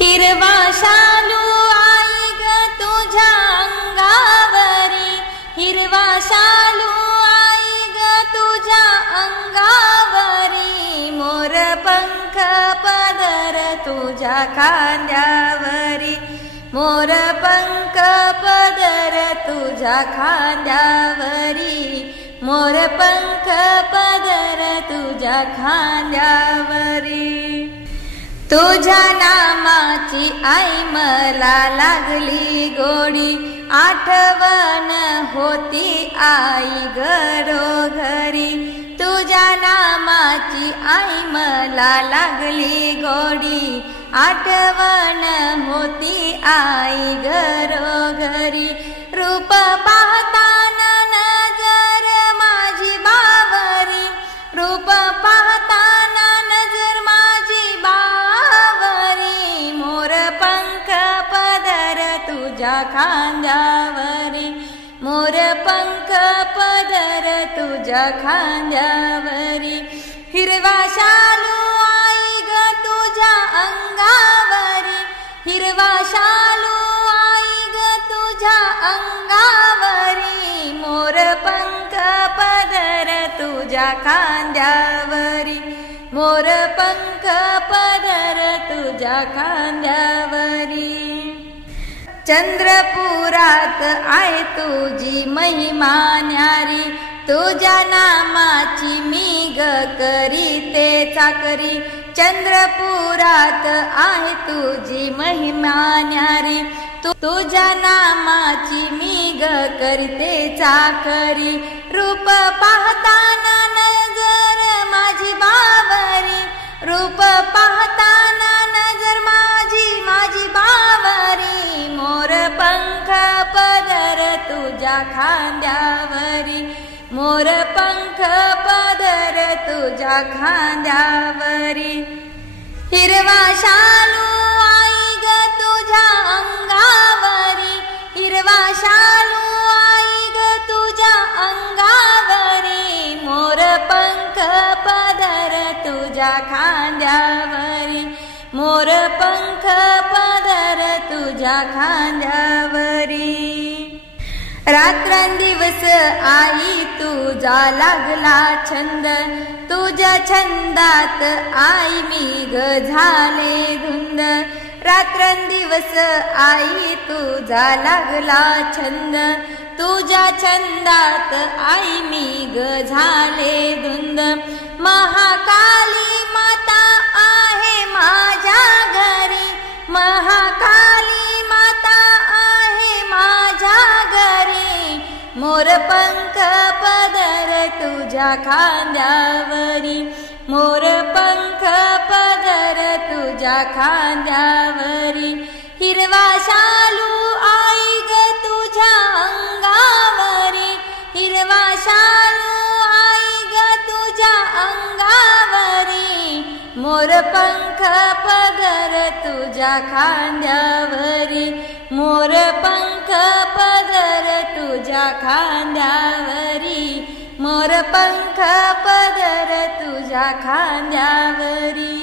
हिरवा शालू आई ग तुझ्या अंगावरी, हिरवा शालू आई ग तुझ्या अंगावरी, मोर पंख पदर तुझ्या खांद्यावरी, मोर पंख पदर तुझ्या खांद्यावरी, मोर पंख पदर तुझ्या खांद्यावरी. तुझ्या नामाची आई मला लागली गोडी, आठवण होती आई घरोघरी, तुझ्या नामाची आई मला लागली गोडी, आठवण होती आई घरोघरी. रूप पाहताना नजर माझी बावरी, रूप पाहताना नजर माझी बावरी, मोर पंख पदर तुझ्या खांद्यावरी, मोर पंख पदर तुझ्या खांद्यावरी. हिरवा शालू आई ग तुझ्या अंगावरी, हिरवा शालू आई ग तुझ्या अंगावरी, मोर पंख पदर तुझ्या खांद्यावरी, मोर पंख पदर तुझ्या खांद्यावरी. चंद्रपुरात आहे तुझी महिमा न्यारी, तुझ्या नामाची मी ग करीते चाकरी, चंद्रपुरात आहे तुझी महिमा न्यारी, तुझ्या नामाची मी ग करते चाकरी. रूप पाहताना नजर माझी बावरी, रूप पाहताना नजर माझी बावरी, मोर पंख पदर तुझ्या खांद्यावरी, मोर पंख पदर तुझ्या खांद्यावरी. हिरवा शालू आई ग तुझ्या अंगावरी, हिरवा शालू आई ग तुझ्या अंगावरी, मोर पंख पदर तुझ्या खांद्यावरी, मोर पंख पदर तुझ्या खांद्यावरी. रात्रंदिवस आई तुझा लागला छंद, तुझ्या छंदात आई मी ग झाले धुंद, रात्रंदिवस आई तुझा लागला छंद, तुझ्या छंदात आई मी ग झाले धुंद. महाकाली माता आहे माझ्या घरी, महाकाली माता आहे माझ्या घरी, मोर पंख पदर तुझ्या खांद्यावरी, मोर पंख पदर तुझ्या खांद्यावरी. हिरवा शालू आई ग तुझ्या अंगावरी, हिरवा शालू आई ग तुझ्या अंगावरी, मोर पंख पदर तुझ्या खांद्यावरी, मोर पंख पदर तुझ्या खांद्यावरी, मोर पंख पदर तुझ्या खांद्यावरी.